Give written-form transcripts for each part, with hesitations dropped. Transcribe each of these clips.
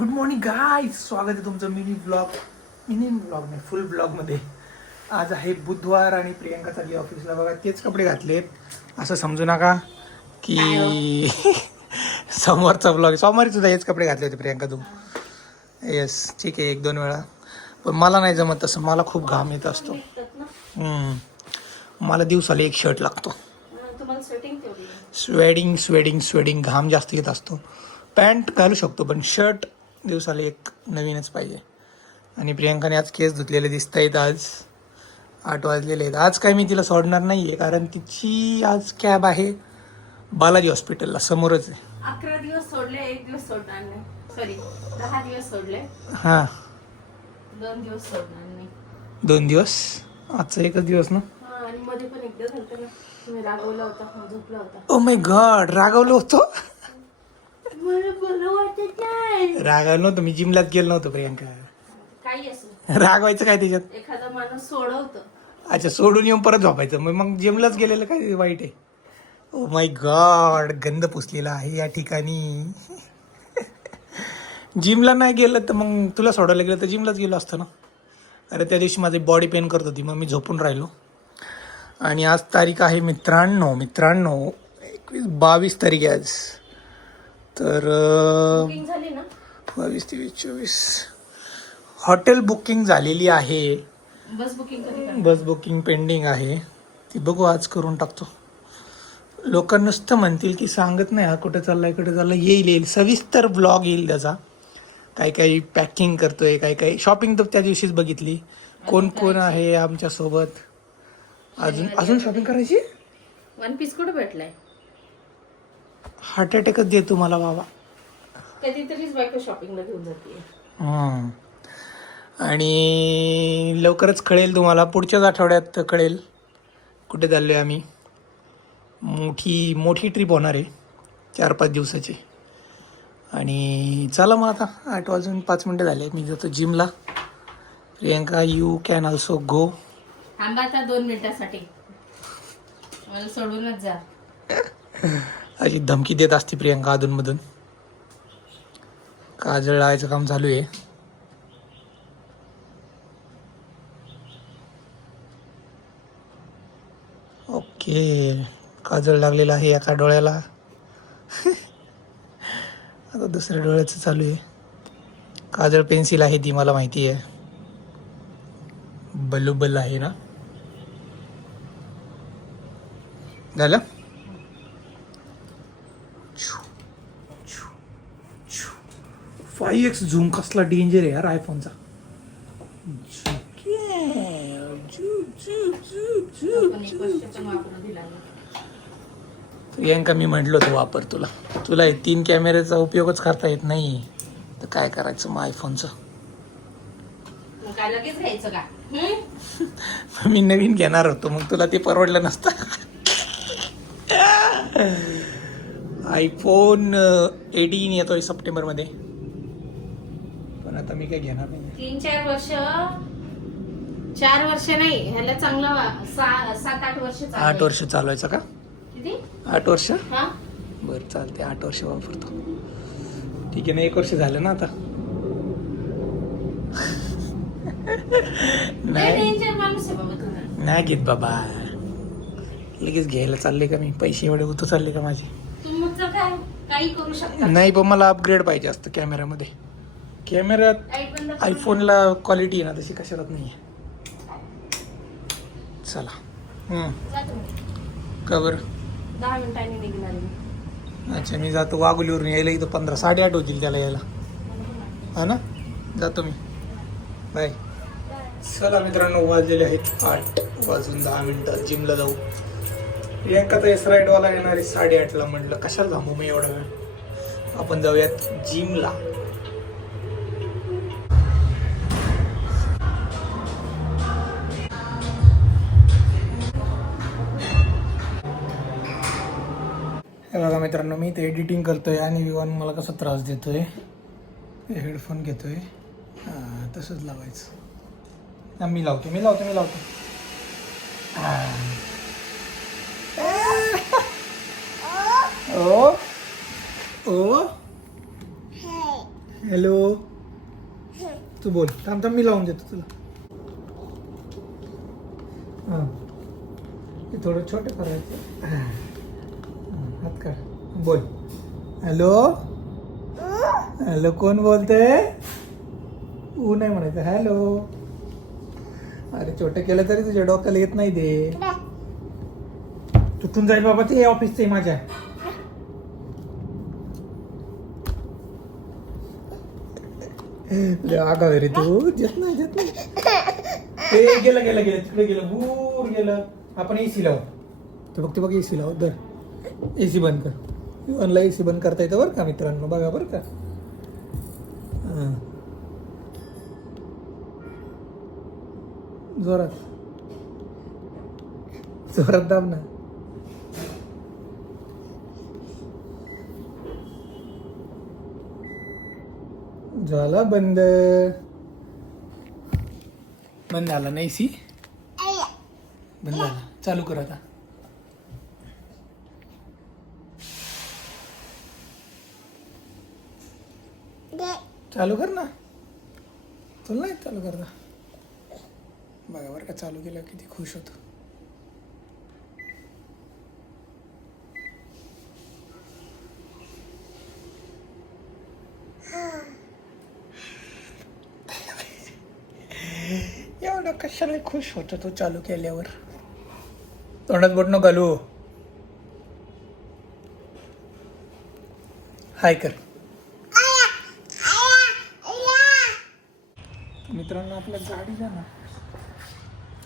Good morning guys, स्वागत आहे तुमचं मिनी ब्लॉग नाही फुल ब्लॉगमध्ये. आज आहे बुधवार आणि प्रियंका चालली ऑफिसला. बघा तेच कपडे घातलेत, असं समजू नका की सोमवारचा ब्लॉग. सोमवारी सुद्धा हेच कपडे घातले होते प्रियंका तू. येस ठीक आहे, 1-2 वेळा. पण मला नाही जमत तसं, मला खूप घाम येत असतो. मला दिवसाला एक शर्ट लागतो. स्वेडिंग घाम जास्त येत असतो. पॅन्ट घालू शकतो पण शर्ट दिवसाला एक नवीनच पाहिजे. आणि प्रियंकाने आज केस धुतलेले दिसत आहेत. आज 8 वाजलेले आहेत. आज काय मी तिला सोडणार नाही आहे, कारण तिची आज कॅब आहे बालाजी हॉस्पिटलला, समोरच आहे. 11 दिवस सोडले, 1 दिवस सोडणार नाही. सॉरी 10 दिवस सोडले. हां 2 दिवस सोडणार नाही. 2 दिवस, आजचा एकच दिवस ना. आणि मध्ये पण एकदा झालं ना, तुम्ही रागवला होता, झोपला होता. ओ माय गॉड, रागवलं होतं. मला बरं वाटत नाही. रागवलं नव्हतं, मी जिमलाच गेलो नव्हतो प्रियंका. काही असो, रागवायचं काय त्याच्यात. एखादा माणूस सोडवतं. अच्छा, सोडून येऊन परत झोपायचं. मग जिमलाच गेलेलं काय वाईट आहे. ओ माय गॉड, गंध पुसलेला आहे या ठिकाणी. जिमला नाही गेलं तर मग तुला सोडायला गेलं तर जिमलाच गेलो असतं ना. अरे त्या दिवशी माझी बॉडी पेन करत होती, मग मी झोपून राहिलो. आणि आज तारीख आहे मित्रांनो 22 तारीख आहे आज. तर बुकिंग झाली ना. 22, 23, 24 हॉटेल बुकिंग झालेली आहे. बस बुकिंग कधी करणार? बस बुकिंग पेंडिंग आहे, ती बघू आज करून टाकतो. लोक नुसतं म्हणतील की सांगत नाही हा कुठं चाललाय कुठं चाललं. येईल सविस्तर ब्लॉग येईल त्याचा. काही पॅकिंग करतोय, काही शॉपिंग तर त्या दिवशीच बघितली. कोण आहे आमच्यासोबत. अजून शॉपिंग करायची. 1 पीस कुठे भेटलाय. हार्ट अटॅकच देतो मला बाबा. कधीतरीच बायको शॉपिंगला घेऊन जाते. आणि लवकरच कळेल तुम्हाला, पुढच्याच आठवड्यात कळेल कुठे चाललो आहे आम्ही. मोठी ट्रिप होणार आहे, 4-5 दिवसाची. आणि चला मग आता 8:05 झाले, मी जातो जिमला. Priyanka, you can also go. थांबा आता 2 मिनिटासाठी, मला सोडूनच जा. अशी धमकी देत असते प्रियंका अधूनमधून. काजळ लावायचं काम चालू आहे. ओके, काजळ लागलेला आहे एका डोळ्याला. आता दुसऱ्या डोळ्याचं चालू आहे. काजळ पेन्सिल आहे ती, मला माहिती आहे. बल्लू आहे ना. झालं. 5x झूम कसला डेंजर आहे यार आयफोनचा. प्रियंका, मी म्हटलं होतं वापर तुला हे 3 कॅमेऱ्याचा उपयोगच करता येत नाही, तर काय करायचं मग आयफोनचं. काय लगेच घ्यायचं का. मी नवीन घेणार होतो, मग तुला ते परवडलं नसतं. iPhone 18 येतोय सप्टेंबरमध्ये, पण आता मी काय घेणार नाही. 3-4 वर्ष, 4 वर्ष नाही, ह्याला चांगलं 7-8 वर्ष. 8 वर्ष चालवायचं का. किती. 8 वर्ष. हा बरं चालते, 8 वर्ष वापरतो. ठीक आहे ना, 1 वर्ष झालं ना आता. नाही घेत बाबा, लगेच घ्यायला चालले का मी. पैसे एवढे होतो चालले का माझे. तुमचं काय काही करू शकता. नाही पण मला अपग्रेड पाहिजे असतं कॅमेऱ्यामध्ये. कॅमेऱ्यात आयफोनला क्वालिटी आहे ना तशी कशालाच नाही आहे. चला. का बरं. 10 मिनिटांनी निघणार मी. अच्छा, मी जातो वाघोलीवरून. यायला इथं 15-8:30 होतील त्याला यायला. हा ना, जातो मी. बाय. चला मित्रांनो, वाजलेले आहेत 8:10 जिमला जाऊ. प्रियंका तर एसराईडवाला येणार आहे 8:30ला. म्हटलं कशाला थांबू मी एवढा वेळ, आपण जाऊयात जिमला. हे बघा मित्रांनो, मी ते एडिटिंग करतोय आणि विवान मला कसा त्रास देतोय. हेडफोन घेतोय, तसंच लावायचं. मी लावतो. ओ हॅलो. तू बोल. थांब थांब मी लावून देतो तुला. हां ते थोडं छोटे करायचं. हात काढ. बोल. हॅलो. हॅलो कोण बोलतंय? ऊ नाही म्हणायचं. हॅलो. अरे छोटं केलं तरी तुझ्या डोक्याला येत नाही ते. तुटून जाईल बाबा ते ऑफिसचं आहे माझ्या. आगा रे तू देत नाही देत नाही. ते गेलं गेलं गेलं तिकडे गेलं भूर गेलं. आपण एसी लावू. तर बघ ते बघ एसी लावू. दर एसी बंद कर. ऑनलाईन एसी बंद करता येतं बरं का मित्रांनो. बघा बरं का. हां जोरात जोरात दाब ना. झाला बंद. बंद झाला नाही सी. बंद झाला. चालू कर आता. चालू कर ना. तुला नाही चालू करता. बघा बरं का चालू केलं किती खुश होतो. एवढं कशाला खुश होतो तो चालू केल्यावर. तोंडात बोट न घालू. हाय कर. मित्रांनो आपल्या गाडीला ना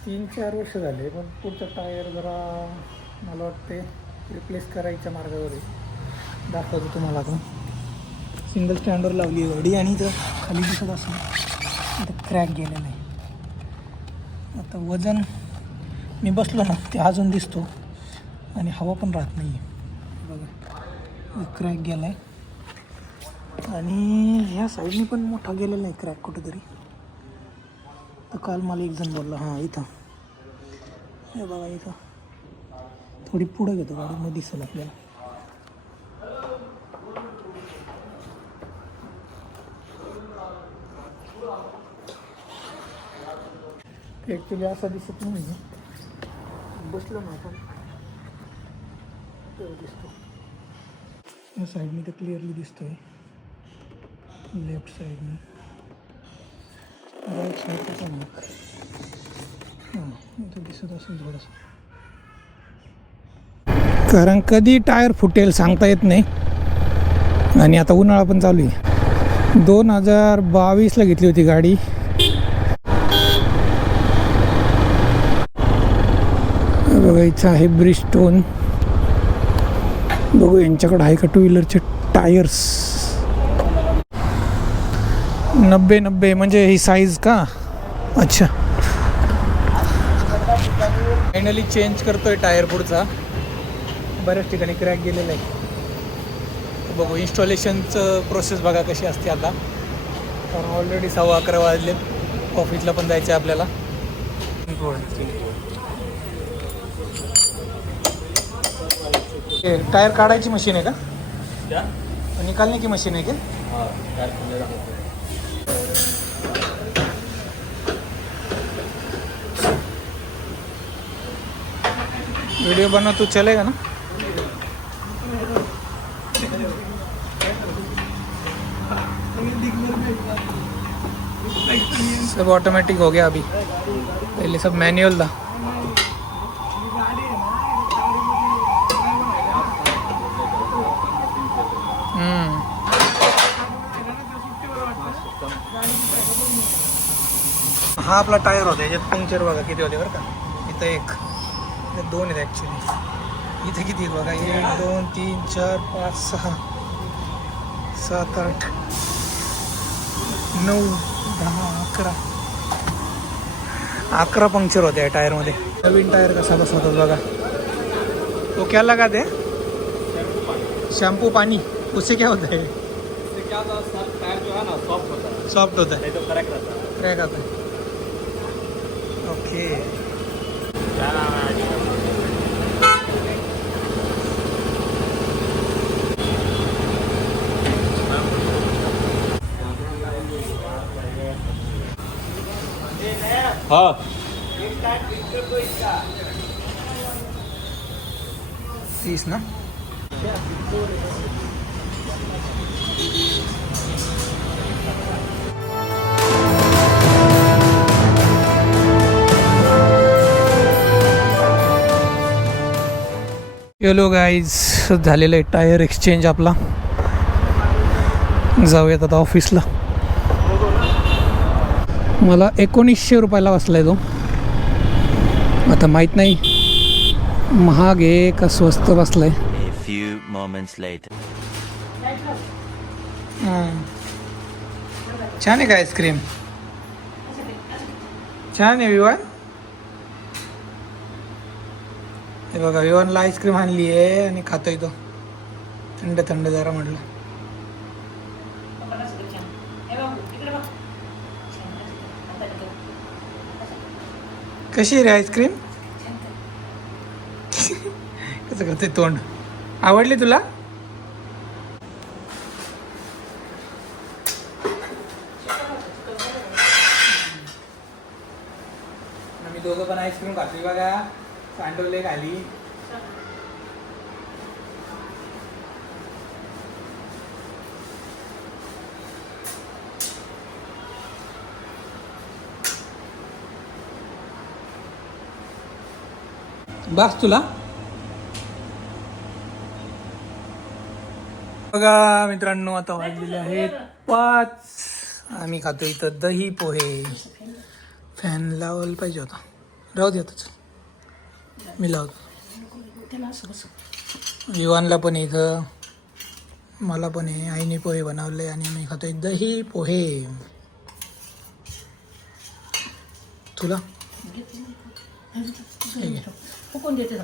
3-4 वर्ष झाले पण पुढचा टायर जरा मला वाटते रिप्लेस करायच्या मार्गावर आहे. दाखवतो तुम्हाला आता. सिंगल स्टँडवर लावली आहे गाडी आणि इथं खाली दिसत असं इथं क्रॅक गेलेलं आहे. आता वजन मी बसलो ना ते अजून दिसतो आणि हवा पण राहत नाही आहे. बघा क्रॅक गेला आहे आणि ह्या साईडने पण मोठा गेलेला आहे क्रॅक कुठेतरी. तर काल मला एक जण बोलला हां इथं हे बघा इथं थोडी पुढं घेतो गाडी मग दिसेल आपल्याला. ॲक्च्युली असा दिसत नाही. बसलो ना आपण तेव्हा दिसतो. या साईडने तर क्लिअरली दिसतोय. लेफ्ट साईडने राईट साईडचा पण हां इथं दिसत असेल थोडंसं. कारण कधी टायर फुटेल सांगता येत नाही. आणि आता उन्हाळा पण चालू आहे. 2022ला घेतली होती गाडी. बघा इथं आहे ब्रिजस्टोन. बघू यांच्याकडे आहे का टू व्हीलरचे टायर्स. 90 म्हणजे ही साईज का. अच्छा फायनली चेंज करतोय टायर पुढचा. बऱ्याच ठिकाणी क्रॅक गेलेला आहे. बघू इन्स्टॉलेशनचं प्रोसेस बघा कशी असते आता. कारण ऑलरेडी 11:15 वाजले. ऑफिसला पण जायचं आहे आपल्याला. टायर काढायची मशीन आहे का. निकालने की मशीन आहे क्या. वीडियो बना तो चलेगा ना. सब ऑटोमेटिक हो गया अभी. पहले सब मैनुअल था. हा आपला टायर होता. याच्यात पंक्चर बघा किती होते बरं का. इथं 1 इथं 2 आहेत ॲक्च्युली. इथे किती बघा 1 2 3 4 5 6 7 8 9 10 11 पंक्चर होते या टायरमध्ये. नवीन टायर कसा बसवतात बघा. तो क्या लगा दे शैम्पू पानी उससे क्या होता है. क्या होता है सर, टायर जो है ना सॉफ्ट होता है. नहीं तो क्रैक रहता है. क्रैक आता है. ओके क्या नाम है आईडी का? हा 30 ना. हॅलो गाईज, झालेलं आहे टायर एक्सचेंज आपला. जाऊयात आता ऑफिसला. मला 1900 रुपयाला बसला आहे तो. आता माहीत नाही महाग आहे का स्वस्त बसला आहे. A few moments later. छान आहे का आईस्क्रीम? छान आहे विवान. हे बघा, विवानला आईस्क्रीम आणली आहे आणि खातोय तो. थंड थंड जरा म्हटलं. कशी आहे रे आईस्क्रीम? कसं करते तोंड? आवडली तुला? आम्ही दोघं पण आईस्क्रीम खातोय बघा. सांडवले खाली. बस तुला. बघा मित्रांनो, आता वाजलेले आहेत 5. आम्ही खातो इथं दही पोहे. फॅन लावायला पाहिजे होता. राहू दे आताच, मी लावतो. विवानला पण इथं, मला पण आहे. आईने पोहे बनवले आणि मी खातोय दही पोहे. तुला कोण देते